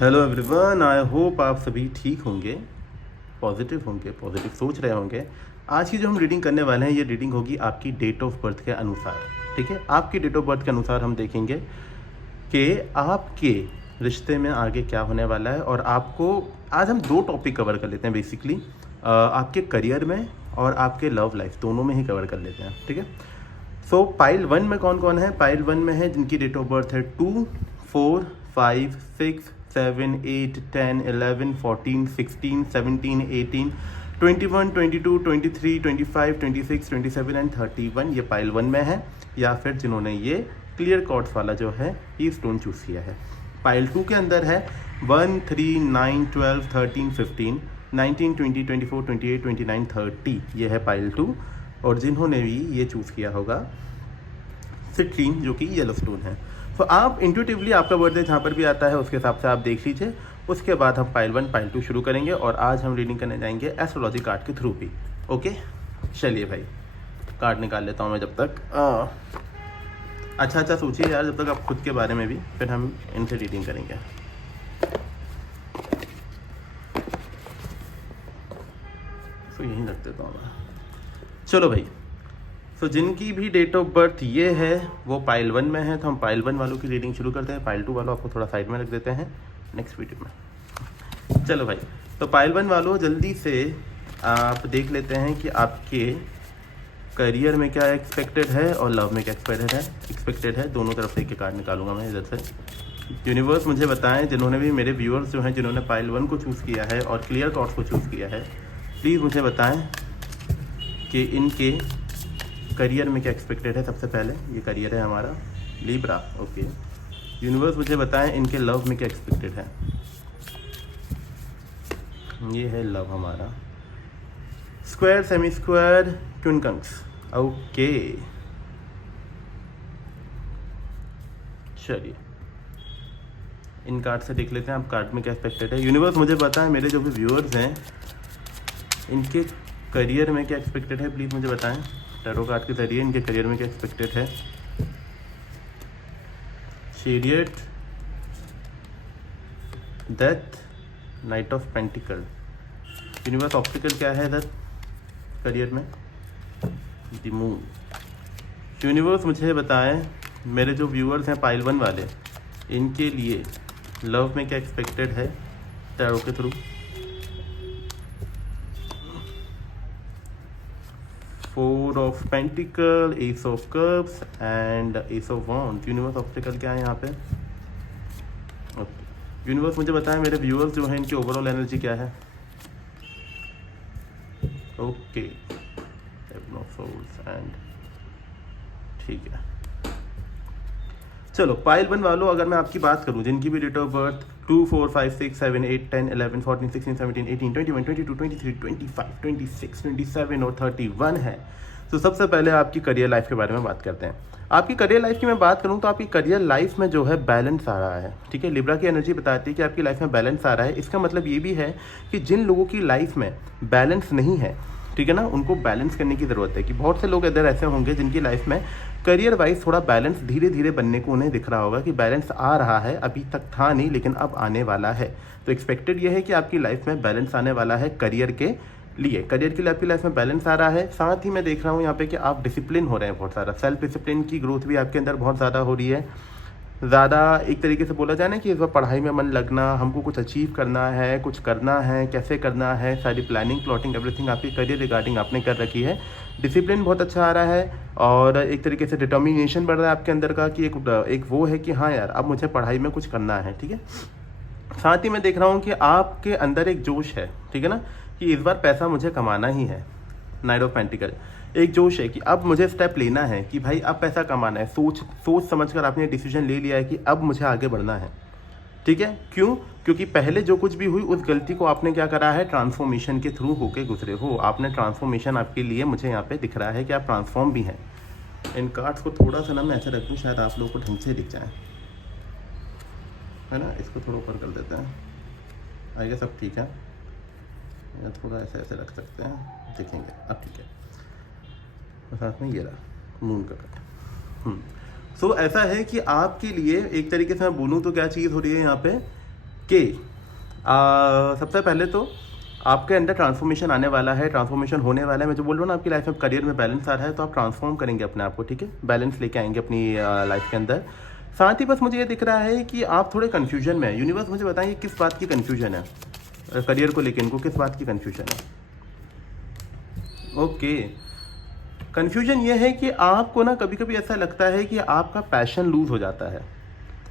Hello everyone, I hope आप सभी ठीक होंगे, पॉजिटिव सोच रहे होंगे। आज की जो हम रीडिंग करने वाले हैं, ये रीडिंग होगी आपकी डेट ऑफ बर्थ के अनुसार। ठीक है, आपकी डेट ऑफ बर्थ के अनुसार हम देखेंगे कि आपके रिश्ते में आगे क्या होने वाला है। और आपको आज हम दो टॉपिक कवर कर लेते हैं बेसिकली, आपके करियर में और आपके लव लाइफ, दोनों में ही कवर कर लेते हैं। ठीक है, सो पाइल 1 में कौन कौन है? पाइल 1 में है जिनकी डेट ऑफ बर्थ है 2, 4, 5, 6, 7, 8, 10, 11, 14, 16, 17, 18, 21, 22, 23, 25, 26, 27 एंड 31, ये पाइल 1 में है। या फिर जिन्होंने ये क्लियर कॉर्ड्स वाला जो है ये स्टोन चूज़ किया है। पाइल 2 के अंदर है 1, 3, 9, 12, 13, 15, 19, 20, 24, 28, 29, 30, ये है पाइल 2। और जिन्होंने भी ये चूज़ किया होगा सिट्रीन, जो कि येलो स्टोन है। तो आप इंट्यूटिवली आपका बर्थडे जहाँ पर भी आता है उसके हिसाब से आप देख लीजिए। उसके बाद हम पाइल 1 पाइल 2 शुरू करेंगे और आज हम रीडिंग करने जाएंगे एस्ट्रोलॉजी कार्ड के थ्रू भी। ओके, चलिए भाई कार्ड निकाल लेता हूँ मैं जब तक। अच्छा सोचिए यार जब तक आप खुद के बारे में भी, फिर हम इनसे रीडिंग करेंगे। तो यहीं रख देता हूँ मैं। चलो भाई, तो जिनकी भी डेट ऑफ बर्थ ये है वो पाइल 1 में है, तो हम पाइल 1 वालों की रीडिंग शुरू करते हैं। पाइल 2 वालों आपको थोड़ा साइड में रख देते हैं नेक्स्ट वीडियो में। चलो भाई, तो पाइल 1 वालों जल्दी से आप देख लेते हैं कि आपके करियर में क्या एक्सपेक्टेड है और लव में क्या एक्सपेक्टेड है। दोनों तरफ से एक कार्ड निकालूंगा मैं इधर से। यूनिवर्स मुझे बताएं, जिन्होंने भी मेरे व्यूअर्स जो हैं जिन्होंने पाइल 1 को चूज़ किया है और क्लियर कॉर्ड्स को चूज़ किया है, प्लीज़ मुझे बताएं कि इनके करियर में क्या एक्सपेक्टेड है। सबसे पहले ये करियर है हमारा लिब्रा। ओके, यूनिवर्स मुझे बताएं इनके लव में क्या एक्सपेक्टेड है। ये है लव हमारा स्क्वायर, सेमी स्क्वायर, ट्विन कंक्स। ओके, चलिए इन कार्ड से देख लेते हैं आप कार्ड में क्या एक्सपेक्टेड है। यूनिवर्स मुझे बताएं मेरे जो भी व्यूअर्स हैं इनके करियर में क्या एक्सपेक्टेड है, प्लीज़ मुझे बताएं। टैरो कार्ड के जरिए इनके करियर में क्या एक्सपेक्टेड है। Chariot, death, night of pentacle. Universe obstacle क्या है इधर करियर में? The moon. यूनिवर्स मुझे बताएं मेरे जो व्यूअर्स हैं पाइल 1 वाले, इनके लिए लव में क्या एक्सपेक्टेड है टैरो के through. 4 of pentacle, S of cups and S of wands. Universe obstacle क्या है यहाँ पे? ओके, यूनिवर्स मुझे बताएं मेरे व्यूअर्स जो हैं इनकी ओवरऑल एनर्जी क्या है। ओके, एंड ठीक है। चलो पाइल 1 वालों, अगर मैं आपकी बात करूं जिनकी भी डेट ऑफ बर्थ 2, 4, 5, 6, 7, 8, 10, 11, 14, 16, 17, 18, 21, 22, 23, 25, 26, 27 और 31 है, तो सबसे पहले आपकी करियर लाइफ के बारे में बात करते हैं। आपकी करियर लाइफ की मैं बात करूं तो आपकी करियर लाइफ में जो है बैलेंस आ रहा है। ठीक है, लिब्रा की एनर्जी बताती है कि आपकी लाइफ में बैलेंस आ रहा है। इसका मतलब ये भी है कि जिन लोगों की लाइफ में बैलेंस नहीं है, ठीक है ना, उनको बैलेंस करने की ज़रूरत है। कि बहुत से लोग इधर ऐसे होंगे जिनकी लाइफ में करियर वाइज थोड़ा बैलेंस धीरे धीरे बनने को उन्हें दिख रहा होगा कि बैलेंस आ रहा है, अभी तक था नहीं लेकिन अब आने वाला है। तो एक्सपेक्टेड ये है कि आपकी लाइफ में बैलेंस आने वाला है करियर के लिए। करियर के लिए आपकी लाइफ में बैलेंस आ रहा है। साथ ही मैं देख रहा हूँ यहाँ पे कि आप डिसिप्लिन हो रहे हैं बहुत सारा। सेल्फ डिसिप्लिन की ग्रोथ भी आपके अंदर बहुत ज़्यादा हो रही है। ज़्यादा एक तरीके से बोला जाए ना कि इस बार पढ़ाई में मन लगना, हमको कुछ अचीव करना है, कुछ करना है, कैसे करना है, सारी प्लानिंग प्लॉटिंग एवरीथिंग आपकी करियर रिगार्डिंग आपने कर रखी है। डिसिप्लिन बहुत अच्छा आ रहा है और एक तरीके से डिटर्मिनेशन बढ़ रहा है आपके अंदर का कि एक वो है कि हाँ यार अब मुझे पढ़ाई में कुछ करना है। ठीक है, साथ ही मैं देख रहा हूँ कि आपके अंदर एक जोश है, ठीक है ना, कि इस बार पैसा मुझे कमाना ही है। नाइट ऑफ पेंटिकल, एक जोश है कि अब मुझे स्टेप लेना है कि भाई अब पैसा कमाना है। सोच समझकर आपने डिसीजन ले लिया है कि अब मुझे आगे बढ़ना है। ठीक है, क्यों? क्योंकि पहले जो कुछ भी हुई उस गलती को आपने क्या करा है, ट्रांसफॉर्मेशन के थ्रू होके गुजरे हो। आपने ट्रांसफॉर्मेशन आपके लिए मुझे यहाँ पे दिख रहा है कि आप ट्रांसफॉर्म भी हैं। इन कार्ड्स को थोड़ा सा ना मैं ऐसे रख दूँ शायद आप लोगों को ढंग से दिख जाए, है ना। इसको थोड़ा ऊपर कर देते हैं, आइए सब ठीक है। या थोड़ा ऐसे ऐसे रख सकते हैं, देखेंगे अब ठीक है। और साथ में ये रहा मून का कट। सो ऐसा है कि आपके लिए एक तरीके से मैं बोलूँ तो क्या चीज़ हो रही है यहाँ पे कि सबसे पहले तो आपके अंदर ट्रांसफॉर्मेशन आने वाला है, ट्रांसफॉर्मेशन होने वाला है। मैं जो बोल रहा हूँ ना, आपकी लाइफ में करियर में बैलेंस आ रहा है, तो आप ट्रांसफॉर्म करेंगे अपने आप को, ठीक है, बैलेंस लेके आएंगे अपनी लाइफ के अंदर। साथ ही बस मुझे ये दिख रहा है कि आप थोड़े कन्फ्यूजन में हैं। यूनिवर्स मुझे बताएं किस बात की कन्फ्यूजन है करियर को लेकर, इनको किस बात की कन्फ्यूजन है। ओके, कन्फ्यूजन ये है कि आपको ना कभी कभी ऐसा लगता है कि आपका पैशन लूज हो जाता है,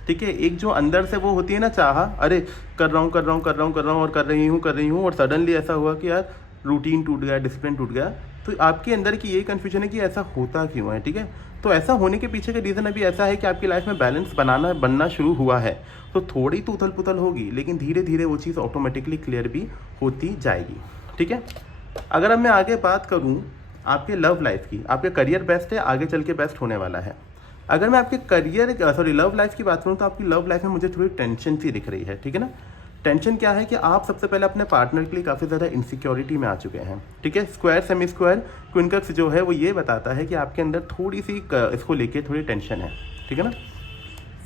ठीक है। एक जो अंदर से वो होती है ना चाह, अरे कर रहा हूँ कर रहा हूँ कर रहा हूँ कर रहा हूँ और कर रही हूँ, और सडनली ऐसा हुआ कि यार रूटीन टूट गया, डिसिप्लिन टूट गया। तो आपके अंदर की यही कन्फ्यूजन है कि ऐसा होता क्यों है, ठीक है। तो ऐसा होने के पीछे का रीज़न अभी ऐसा है कि आपकी लाइफ में बैलेंस बनना शुरू हुआ है। तो थोड़ी तो उथल पुथल होगी, लेकिन धीरे धीरे वो चीज़ ऑटोमेटिकली क्लियर भी होती जाएगी, ठीक है। अगर अब मैं आगे बात करूँ आपके लव लाइफ की, आपके करियर बेस्ट है, आगे चल के बेस्ट होने वाला है। अगर मैं आपके लव लाइफ की बात करूँ तो आपकी लव लाइफ में मुझे थोड़ी टेंशन सी दिख रही है, ठीक है ना। टेंशन क्या है कि आप सबसे पहले अपने पार्टनर के लिए काफ़ी ज़्यादा इनसिक्योरिटी में आ चुके हैं, ठीक है। स्क्वायर सेमी स्क्वायर क्विंकस जो है वो ये बताता है कि आपके अंदर थोड़ी सी इसको लेके थोड़ी टेंशन है, ठीक है ना।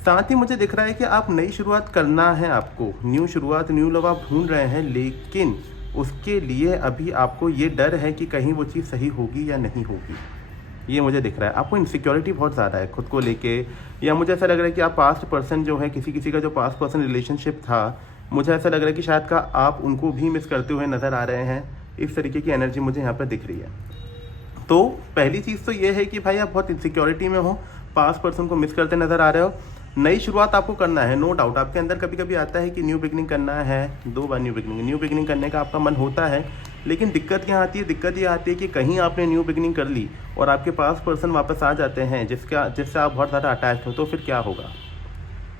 साथ ही मुझे दिख रहा है कि आप नई शुरुआत करना है, आपको न्यू शुरुआत, न्यू लव आप ढूंढ रहे हैं, लेकिन उसके लिए अभी आपको ये डर है कि कहीं वो चीज़ सही होगी या नहीं होगी। ये मुझे दिख रहा है, आपको इनसिक्योरिटी बहुत ज़्यादा है खुद को लेके, या मुझे ऐसा लग रहा है कि आप पास्ट पर्सन जो है, किसी का जो पास्ट पर्सन रिलेशनशिप था, मुझे ऐसा लग रहा है कि शायद का आप उनको भी मिस करते हुए नज़र आ रहे हैं। इस तरीके की एनर्जी मुझे यहाँ पर दिख रही है। तो पहली चीज़ तो ये है कि भाई आप बहुत इनसिक्योरिटी में हो, पास्ट पर्सन को मिस करते नज़र आ रहे हो। नई शुरुआत आपको करना है, नो डाउट। आपके अंदर कभी कभी आता है कि न्यू बिगनिंग करना है, 2 बार न्यू बिगनिंग करने का आपका मन होता है, लेकिन दिक्कत क्या आती है, दिक्कत ये आती है कि कहीं आपने न्यू बिगनिंग कर ली और आपके पास पर्सन वापस आ जाते हैं जिससे आप बहुत ज़्यादा अटैच हो, तो फिर क्या होगा,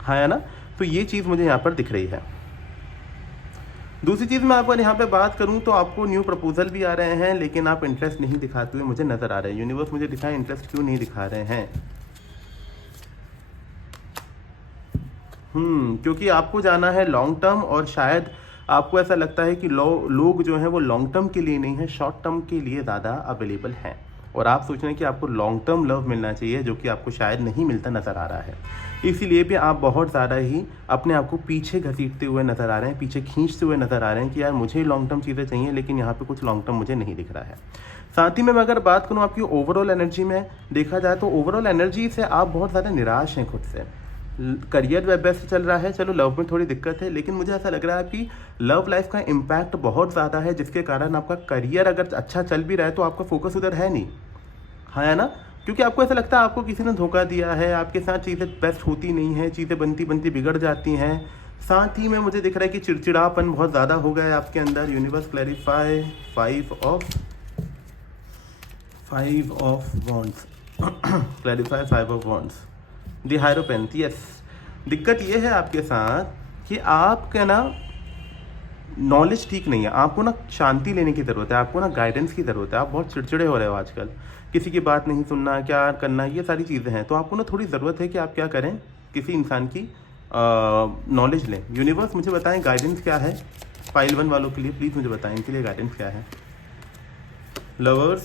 हाँ है ना। तो ये चीज़ मुझे यहाँ पर दिख रही है। दूसरी चीज़ मैं आपको यहाँ पे बात करूँ तो आपको न्यू प्रपोजल भी आ रहे हैं, लेकिन आप इंटरेस्ट नहीं दिखाते हुए मुझे नज़र आ रहे हैं। यूनिवर्स मुझे दिखाए इंटरेस्ट क्यों नहीं दिखा रहे हैं। क्योंकि आपको जाना है लॉन्ग टर्म, और शायद आपको ऐसा लगता है कि लोग जो हैं वो लॉन्ग टर्म के लिए नहीं है, शॉर्ट टर्म के लिए ज़्यादा अवेलेबल हैं, और आप सोच रहे हैं कि आपको लॉन्ग टर्म लव मिलना चाहिए, जो कि आपको शायद नहीं मिलता नज़र आ रहा है। इसीलिए भी आप बहुत ज़्यादा ही अपने आप को पीछे घसीटते हुए नज़र आ रहे हैं, पीछे खींचते हुए नज़र आ रहे हैं कि यार मुझे लॉन्ग टर्म चीज़ें चाहिए, लेकिन यहाँ पे कुछ लॉन्ग टर्म मुझे नहीं दिख रहा है। साथ ही में मैं अगर बात करूँ आपकी ओवरऑल एनर्जी में देखा जाए, तो ओवरऑल एनर्जी से आप बहुत ज़्यादा निराश हैं खुद से। करियर वेब बेस्ट चल रहा है, चलो लव में थोड़ी दिक्कत है, लेकिन मुझे ऐसा लग रहा है कि लव लाइफ का इम्पैक्ट बहुत ज़्यादा है, जिसके कारण आपका करियर अगर अच्छा चल भी रहा है तो आपका फोकस उधर है नहीं, हाँ है ना। क्योंकि आपको ऐसा लगता है आपको किसी ने धोखा दिया है, आपके साथ चीज़ें बेस्ट होती नहीं हैं, चीज़ें बनती बनती बिगड़ जाती हैं। साथ ही में मुझे दिख रहा है कि चिड़चिड़ापन बहुत ज़्यादा हो गया है आपके अंदर। Universe clarify 5 of wands clarify 5 of wands, the hierophant. Yes, दिक्कत ये है आपके साथ कि आपके ना नॉलेज ठीक नहीं है, आपको ना शांति लेने की ज़रूरत है, आपको ना गाइडेंस की ज़रूरत है। आप बहुत चिड़चिड़े हो रहे हो आजकल, किसी की बात नहीं सुनना, क्या करना, ये सारी चीज़ें हैं। तो आपको ना थोड़ी ज़रूरत है कि आप क्या करें, किसी इंसान की नॉलेज लें। यूनिवर्स मुझे बताएं गाइडेंस क्या है पाइल 1 वालों के लिए, प्लीज़ मुझे बताएं इनके लिए गाइडेंस क्या है। लवर्स,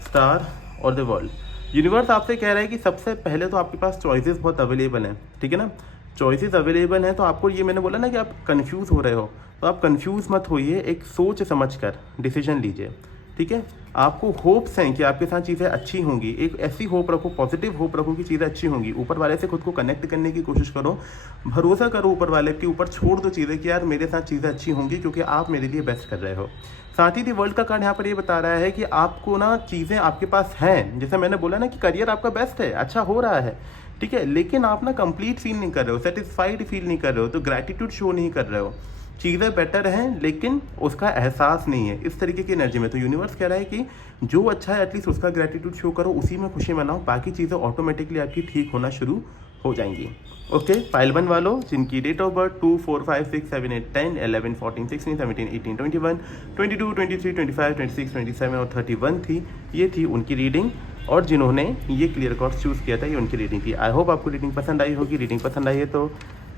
स्टार और द वर्ल्ड। यूनिवर्स आपसे कह रहा है कि सबसे पहले तो आपके पास चॉइसेस बहुत अवेलेबल हैं, ठीक है ना। चॉइसेस अवेलेबल हैं, तो आपको ये मैंने बोला ना कि आप कंफ्यूज हो रहे हो, तो आप कंफ्यूज मत होइए, एक सोच समझ कर डिसीजन लीजिए, ठीक है। आपको होप्स हैं कि आपके साथ चीज़ें अच्छी होंगी, एक ऐसी होप रखो, पॉजिटिव होप रखो कि चीज़ें अच्छी होंगी। ऊपर वाले से खुद को कनेक्ट करने की कोशिश करो, भरोसा करो ऊपर वाले के ऊपर, छोड़ दो चीज़ें कि यार मेरे साथ चीज़ें अच्छी होंगी, क्योंकि आप मेरे लिए बेस्ट कर रहे हो। साथ ही वर्ल्ड का कार्ड यहाँ पर ये बता रहा है कि आपको ना चीज़ें आपके पास हैं, जैसे मैंने बोला ना कि करियर आपका बेस्ट है, अच्छा हो रहा है, ठीक है, लेकिन आप ना कंप्लीट फील नहीं कर रहे हो, सेटिस्फाइड फील नहीं कर रहे हो, तो ग्रैटिट्यूड शो नहीं कर रहे हो। चीज़ें बेटर हैं लेकिन उसका एहसास नहीं है, इस तरीके की एनर्जी में। तो यूनिवर्स कह रहा है कि जो अच्छा है एटलीस्ट उसका ग्रैटिट्यूड शो करो, उसी में खुशी मनाओ, बाकी चीज़ें ऑटोमेटिकली आपकी ठीक होना शुरू हो जाएंगी। ओके, पाइल 1 वालों जिनकी डेट ऑफ बर्थ 2, 4, 5, 6, 7, 8, 10, 11, 14, 16, 17, 18, 21, 22, 23, 25, 26, 27 और 31 थी, ये थी उनकी रीडिंग। और जिन्होंने ये क्लियर कॉर्ड्स चूज़ किया था, ये उनकी रीडिंग थी। आई होप आपको रीडिंग पसंद आई होगी। रीडिंग पसंद आई है तो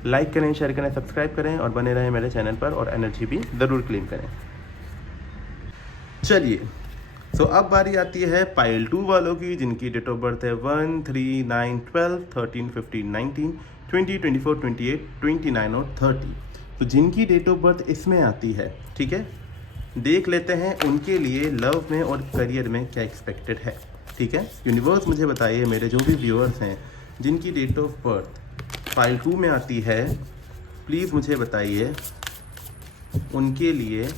लाइक करें, शेयर करें, सब्सक्राइब करें और बने रहें मेरे चैनल पर, और एनर्जी भी ज़रूर क्लेम करें। चलिए, सो अब बारी आती है पाइल 2 वालों की, जिनकी डेट ऑफ बर्थ है 1, 3, 9, 12, 13, 15, 19, 20, 24, 28, 29 और 30। तो जिनकी डेट ऑफ बर्थ इसमें आती है, ठीक है, देख लेते हैं उनके लिए लव में और करियर में क्या एक्सपेक्टेड है। ठीक है, यूनिवर्स मुझे बताइए, मेरे जो भी व्यूअर्स हैं जिनकी डेट ऑफ बर्थ फाइल 2 में आती है, प्लीज़ मुझे बताइए उनके लिए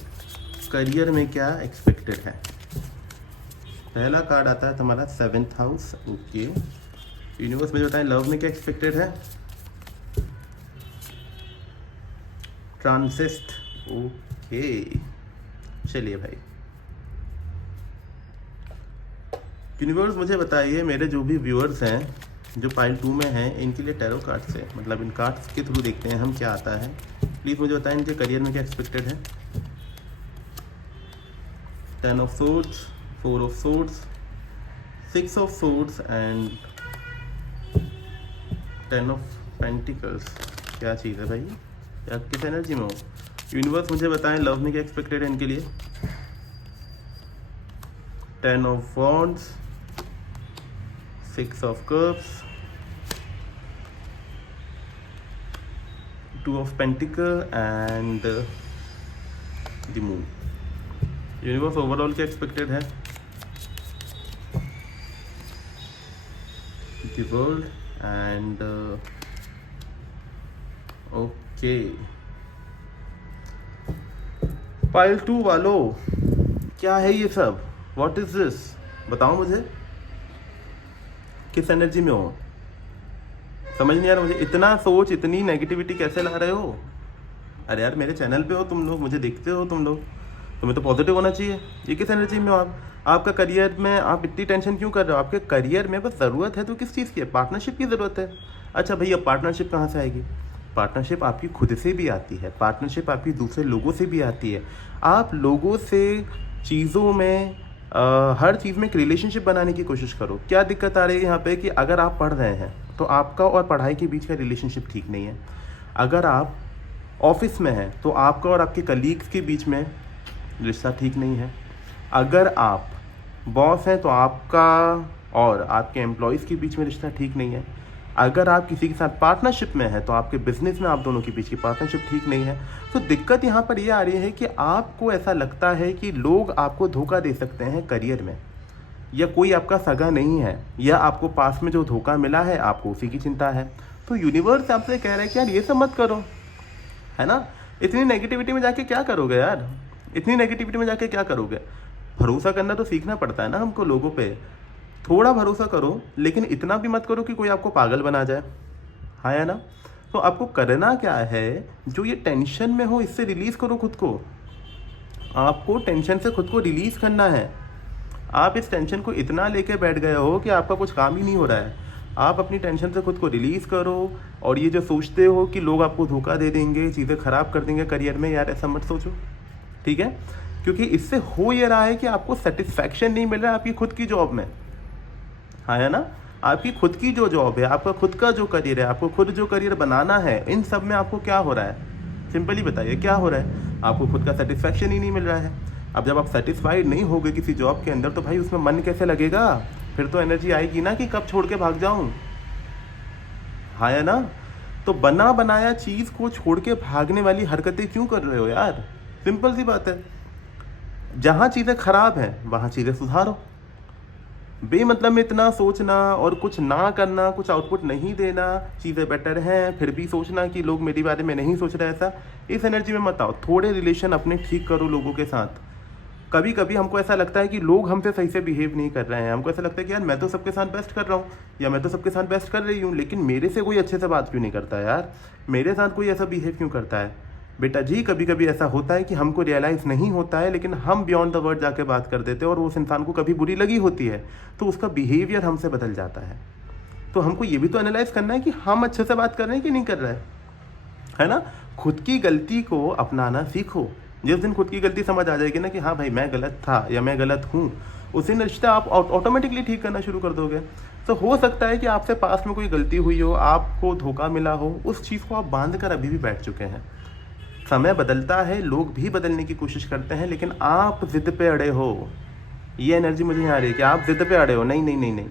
करियर में क्या एक्सपेक्टेड है। पहला कार्ड आता है तुम्हारा 7th हाउस। ओके, यूनिवर्स मुझे बताएं लव में क्या एक्सपेक्टेड है। ट्रांसिस्ट। ओके, चलिए भाई, यूनिवर्स मुझे बताइए मेरे जो भी व्यूअर्स हैं जो पाइल 2 में हैं, इनके लिए टैरो कार्ड से, मतलब इन कार्ड्स के थ्रू देखते हैं हम क्या आता है। प्लीज़ मुझे बताएं इनके करियर में क्या एक्सपेक्टेड है। 10 of swords, 4 of swords, 6 of swords and 10 of pentacles. क्या चीज़ है भाई, या किस एनर्जी में हो। यूनिवर्स मुझे बताएं लव में क्या एक्सपेक्टेड है इनके लिए। 10 of wands, 6 of cups, 2 of pentacle and the moon. Universe overall क्या एक्सपेक्टेड है। The world and okay, pile 2 वालों क्या है ये सब, व्हाट इज दिस, बताओ मुझे किस एनर्जी में हो। समझ नहीं आ रहा मुझे, इतना सोच इतनी नेगेटिविटी कैसे ला रहे हो। अरे यार मेरे चैनल पे हो तुम लोग, मुझे देखते हो तुम लोग, तुम्हें तो पॉजिटिव होना चाहिए। ये किस एनर्जी में हो आप। आपका करियर में आप इतनी टेंशन क्यों कर रहे हो। आपके करियर में बस ज़रूरत है तो किस चीज़ की है, पार्टनरशिप की ज़रूरत है। अच्छा भैया, पार्टनरशिप कहाँ से आएगी। पार्टनरशिप आपकी खुद से भी आती है, पार्टनरशिप आपकी दूसरे लोगों से भी आती है। आप लोगों से चीज़ों में हर चीज़ में एक रिलेशनशिप बनाने की कोशिश करो। क्या दिक्कत आ रही है यहाँ पे कि अगर आप पढ़ रहे हैं तो आपका और पढ़ाई के बीच का रिलेशनशिप ठीक नहीं है। अगर आप ऑफिस में हैं तो आपका और आपके कलीग्स के बीच में रिश्ता ठीक नहीं है। अगर आप बॉस हैं तो आपका और आपके एम्प्लॉयज़ के बीच में रिश्ता ठीक नहीं है। अगर आप किसी के साथ पार्टनरशिप में है तो आपके बिजनेस में आप दोनों के बीच की पार्टनरशिप ठीक नहीं है। तो दिक्कत यहाँ पर ये आ रही है कि आपको ऐसा लगता है कि लोग आपको धोखा दे सकते हैं करियर में, या कोई आपका सगा नहीं है, या आपको पास में जो धोखा मिला है आपको उसी की चिंता है। तो यूनिवर्स आपसे कह रहा है कि यार ये सब मत करो, है ना। इतनी नेगेटिविटी में जाके क्या करोगे यार, इतनी नेगेटिविटी में जाके क्या करोगे। भरोसा करना तो सीखना पड़ता है ना हमको लोगों पे। थोड़ा भरोसा करो, लेकिन इतना भी मत करो कि कोई आपको पागल बना जाए, हाँ या ना। तो आपको करना क्या है, जो ये टेंशन में हो इससे रिलीज़ करो खुद को। आपको टेंशन से खुद को रिलीज़ करना है। आप इस टेंशन को इतना लेके बैठ गए हो कि आपका कुछ काम ही नहीं हो रहा है। आप अपनी टेंशन से खुद को रिलीज़ करो। और ये जो सोचते हो कि लोग आपको धोखा दे देंगे, चीज़ें ख़राब कर देंगे करियर में, यार ऐसा मत सोचो, ठीक है। क्योंकि इससे हो ये रहा है कि आपको सेटिस्फैक्शन नहीं मिल रहा है आपकी खुद की जॉब में, हाँ है ना। आपकी खुद की जो जॉब है, आपका खुद का जो करियर है, आपको खुद जो करियर बनाना है, इन सब में आपको क्या हो रहा है। सिंपली बताइए क्या हो रहा है। आपको खुद का सेटिस्फैक्शन ही नहीं मिल रहा है। अब जब आप सेटिस्फाइड नहीं होगे किसी जॉब के अंदर, तो भाई उसमें मन कैसे लगेगा। फिर तो एनर्जी आएगी ना कि कब छोड़ के भाग जाऊं, हाँ है ना। तो बना बनाया चीज़ को छोड़ के भागने वाली हरकतें क्यों कर रहे हो यार। सिंपल सी बात है, जहाँ चीज़ें खराब हैं वहाँ चीज़ें सुधारो। बेमतलब में इतना सोचना और कुछ ना करना, कुछ आउटपुट नहीं देना, चीज़ें बेटर हैं फिर भी सोचना कि लोग मेरे बारे में नहीं सोच रहे, ऐसा इस एनर्जी में मत आओ। थोड़े रिलेशन अपने ठीक करो लोगों के साथ। कभी कभी हमको ऐसा लगता है कि लोग हमसे सही से बिहेव नहीं कर रहे हैं। हमको ऐसा लगता है कि यार मैं तो सबके साथ बेस्ट कर रहा हूँ, या मैं तो सबके साथ बेस्ट कर रही हूँ, लेकिन मेरे से कोई अच्छे से बात क्यों नहीं करता है यार, मेरे साथ कोई ऐसा बिहेव क्यों करता है। बेटा जी, कभी कभी ऐसा होता है कि हमको रियलाइज़ नहीं होता है, लेकिन हम बियॉन्ड द वर्ड जाके बात कर देते हैं, और उस इंसान को कभी बुरी लगी होती है तो उसका बिहेवियर हमसे बदल जाता है। तो हमको ये भी तो एनालाइज करना है कि हम अच्छे से बात कर रहे हैं कि नहीं कर रहे हैं, है ना। खुद की गलती को अपनाना सीखो। जिस दिन खुद की गलती समझ आ जाएगी ना कि हाँ भाई मैं गलत था या मैं गलत हूँ, उस दिन रिश्ता आप ऑटोमेटिकली ठीक करना शुरू कर दोगे। तो हो सकता है कि आपसे पास में कोई गलती हुई हो, आपको धोखा मिला हो, उस चीज़ को आप बांध कर अभी भी बैठ चुके हैं। समय बदलता है, लोग भी बदलने की कोशिश करते हैं, लेकिन आप जिद पे अड़े हो। ये एनर्जी मुझे यहाँ आ रही है कि आप जिद पे अड़े हो। नहीं नहीं नहीं नहीं,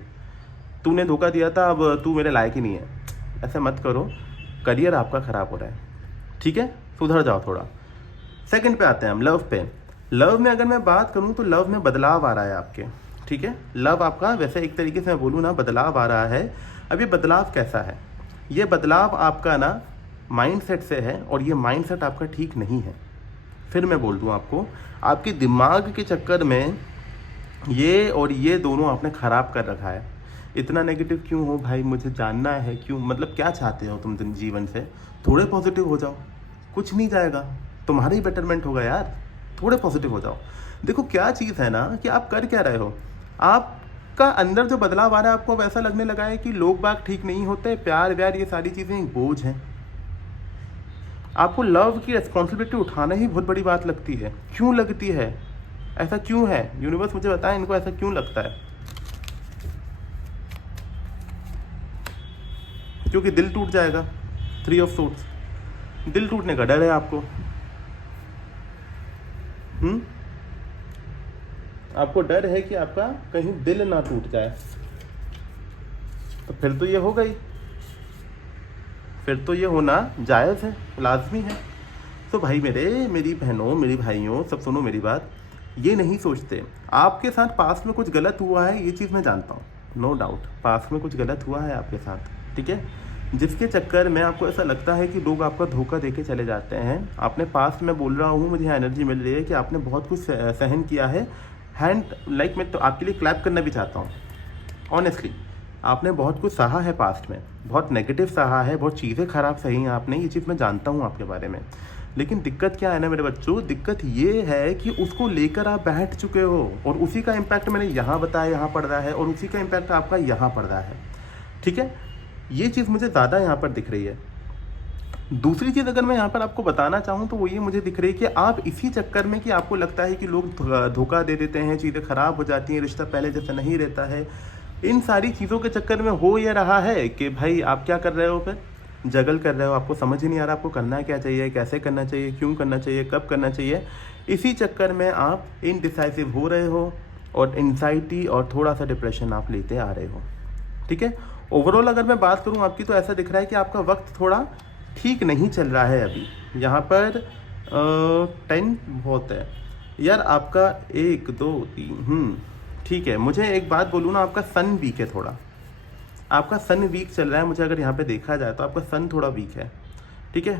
तूने धोखा दिया था, अब तू मेरे लायक ही नहीं है, ऐसा मत करो। करियर आपका ख़राब हो रहा है, ठीक है। सुधर जाओ थोड़ा। सेकंड पे आते हैं हम लव पे। लव में अगर मैं बात करूं तो लव में बदलाव आ रहा है आपके, ठीक है। लव आपका वैसे एक तरीके से मैं बोलूँ ना बदलाव आ रहा है। अब ये बदलाव कैसा है, ये बदलाव आपका ना माइंडसेट से है और ये माइंडसेट आपका ठीक नहीं है। फिर मैं बोल दूँ आपको, आपके दिमाग के चक्कर में ये और ये दोनों आपने ख़राब कर रखा है। इतना नेगेटिव क्यों हो भाई, मुझे जानना है क्यों, मतलब क्या चाहते हो तुम जीवन से। थोड़े पॉजिटिव हो जाओ, कुछ नहीं जाएगा, तुम्हारा ही बेटरमेंट होगा यार। थोड़े पॉजिटिव हो जाओ। देखो क्या चीज़ है ना कि आप कर क्या रहे हो, आपका अंदर जो बदलाव आ रहा है आपको वैसा लगने लगा है कि लोग बाग ठीक नहीं होते, प्यार व्यार ये सारी चीज़ें एक बोझ हैं। आपको लव की रिस्पॉन्सिबिलिटी उठाना ही बहुत बड़ी बात लगती है। क्यों लगती है, ऐसा क्यों है, यूनिवर्स मुझे बताए इनको ऐसा क्यों लगता है। क्योंकि दिल टूट जाएगा, 3 ऑफ सोर्ड्स, दिल टूटने का डर है आपको। आपको डर है कि आपका कहीं दिल ना टूट जाए, तो फिर तो ये हो गई, फिर तो ये होना जायज़ है, लाजमी है। तो भाई मेरे, मेरी बहनों, मेरी भाइयों, सब सुनो मेरी बात। ये नहीं सोचते आपके साथ पास्ट में कुछ गलत हुआ है, ये चीज़ मैं जानता हूँ, नो डाउट पास्ट में कुछ गलत हुआ है आपके साथ, ठीक है। जिसके चक्कर में आपको ऐसा लगता है कि लोग आपका धोखा देके चले जाते हैं। आपने पास्ट में बोल रहा हूँ, मुझे एनर्जी मिल रही है कि आपने बहुत कुछ सहन किया है। हैंड लाइक मैं तो आपके लिए क्लैप करना भी चाहता हूँ ऑनेस्टली। आपने बहुत कुछ सहा है पास्ट में, बहुत नेगेटिव सहा है, बहुत चीज़ें ख़राब सही हैं आपने, ये चीज़ मैं जानता हूँ आपके बारे में। लेकिन दिक्कत क्या है ना मेरे बच्चों, दिक्कत ये है कि उसको लेकर आप बैठ चुके हो और उसी का इम्पैक्ट मैंने यहाँ बताया यहाँ पड़ रहा है और उसी का इम्पैक्ट आपका यहाँ पड़ रहा है, ठीक है। ये चीज़ मुझे ज़्यादा यहाँ पर दिख रही है। दूसरी चीज़ अगर मैं यहाँ पर आपको बताना चाहूँ तो वो ये मुझे दिख रही है कि आप इसी चक्कर में कि आपको लगता है कि लोग धोखा दे देते हैं, चीज़ें ख़राब हो जाती हैं, रिश्ता पहले जैसा नहीं रहता है, इन सारी चीज़ों के चक्कर में हो ये रहा है कि भाई आप क्या कर रहे हो, फिर जगल कर रहे हो। आपको समझ ही नहीं आ रहा आपको करना क्या चाहिए, कैसे करना चाहिए, क्यों करना चाहिए, कब करना चाहिए। इसी चक्कर में आप इनडिसाइसिव हो रहे हो और एंजाइटी और थोड़ा सा डिप्रेशन आप लेते आ रहे हो, ठीक है। ओवरऑल अगर मैं बात करूं आपकी तो ऐसा दिख रहा है कि आपका वक्त थोड़ा ठीक नहीं चल रहा है अभी। यहाँ पर 10 बहुत है यार आपका, 1 2 3 ठीक है। मुझे एक बात बोलूँ ना, आपका सन वीक है थोड़ा, आपका सन वीक चल रहा है। मुझे अगर यहाँ पे देखा जाए तो आपका सन थोड़ा वीक है, ठीक है।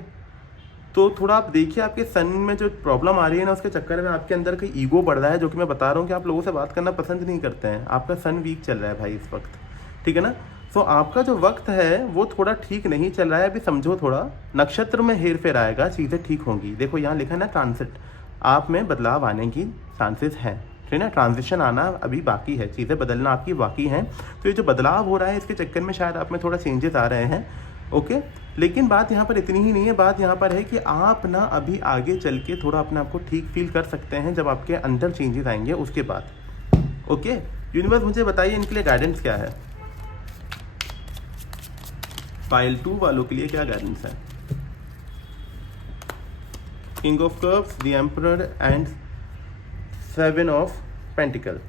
तो थोड़ा आप देखिए आपके सन में जो प्रॉब्लम आ रही है ना, उसके चक्कर में आपके अंदर कई ईगो बढ़ रहा है, जो कि मैं बता रहा हूँ कि आप लोगों से बात करना पसंद नहीं करते हैं। आपका सन वीक चल रहा है भाई इस वक्त, ठीक है ना। तो आपका जो वक्त है वो थोड़ा ठीक नहीं चल रहा है अभी, समझो थोड़ा नक्षत्र में हेर फेर आएगा, चीज़ें ठीक होंगी। देखो यहाँ लिखा है ना ट्रांसिट, आप में बदलाव आने की चांसेस हैं, ठीक है ना। ट्रांजिशन आना अभी बाकी है, चीज़ें बदलना आपकी बाकी हैं। तो ये जो बदलाव हो रहा है इसके चक्कर में शायद आप में थोड़ा चेंजेस आ रहे हैं, ओके। लेकिन बात यहाँ पर इतनी ही नहीं है, बात यहाँ पर है कि आप ना अभी आगे चल के थोड़ा अपने आप को ठीक फील कर सकते हैं जब आपके अंदर चेंजेस आएंगे उसके बाद, ओके। यूनिवर्स मुझे बताइए इनके लिए गाइडेंस क्या है, पाइल 2 वालों के लिए क्या गाइडेंस है। King of cups, the emperor and 7 of pentacle.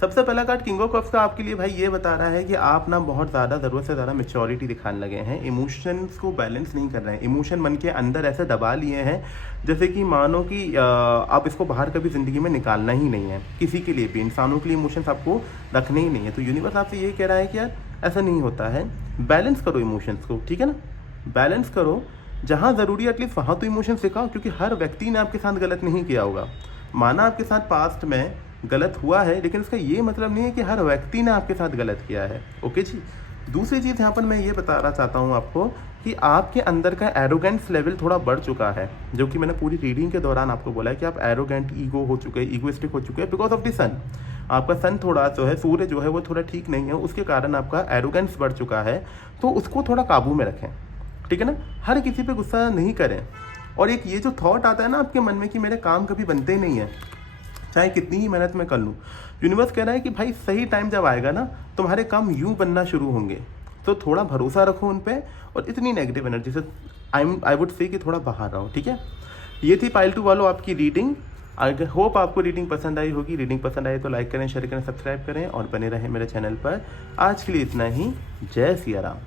सबसे पहला कार्ड किंग ऑफ कप्स का आपके लिए भाई ये बता रहा है कि आप ना बहुत ज़्यादा ज़रूरत से ज़्यादा मैच्योरिटी दिखाने लगे हैं, इमोशंस को बैलेंस नहीं कर रहे हैं। इमोशन मन के अंदर ऐसे दबा लिए हैं जैसे कि मानो कि आप इसको बाहर कभी ज़िंदगी में निकालना ही नहीं है, किसी के लिए भी, इंसानों के लिए इमोशंस आपको रखने ही नहीं है। तो यूनिवर्स आपसे ये कह रहा है कि यार ऐसा नहीं होता है, बैलेंस करो इमोशंस को, ठीक है ना। बैलेंस करो, जहाँ ज़रूरी एटलीस्ट वहाँ तो इमोशंस दिखाओ, क्योंकि हर व्यक्ति ने आपके साथ गलत नहीं किया होगा। माना आपके साथ पास्ट में गलत हुआ है, लेकिन इसका ये मतलब नहीं है कि हर व्यक्ति ने आपके साथ गलत किया है, ओके जी। दूसरी चीज़ यहाँ पर मैं ये बताना चाहता हूँ आपको कि आपके अंदर का एरोगेंस लेवल थोड़ा बढ़ चुका है, जो कि मैंने पूरी रीडिंग के दौरान आपको बोला है कि आप एरोगेंट, ईगो हो चुके हैं, ईगोइस्टिक हो चुके हैं बिकॉज ऑफ द सन। आपका सन थोड़ा जो है, सूर्य जो है वो थोड़ा ठीक नहीं है, उसके कारण आपका एरोगेंस बढ़ चुका है। तो उसको थोड़ा काबू में रखें, ठीक है ना। हर किसी पे गुस्सा नहीं करें। और एक ये जो थॉट आता है ना आपके मन में कि मेरे काम कभी बनते ही नहीं है, चाहे कितनी ही मेहनत मैं कर लूँ, यूनिवर्स कह रहा है कि भाई सही टाइम जब आएगा ना तुम्हारे काम यूँ बनना शुरू होंगे। तो थोड़ा भरोसा रखो उन पे और इतनी नेगेटिव एनर्जी से आई वुड से कि थोड़ा बाहर रहो, ठीक है। ये थी पाइल 2 वालों आपकी रीडिंग। आई होप आपको रीडिंग पसंद आई होगी। रीडिंग पसंद आई तो लाइक करें, शेयर करें, सब्सक्राइब करें और बने रहें मेरे चैनल पर। आज के लिए इतना ही। जय सिया राम।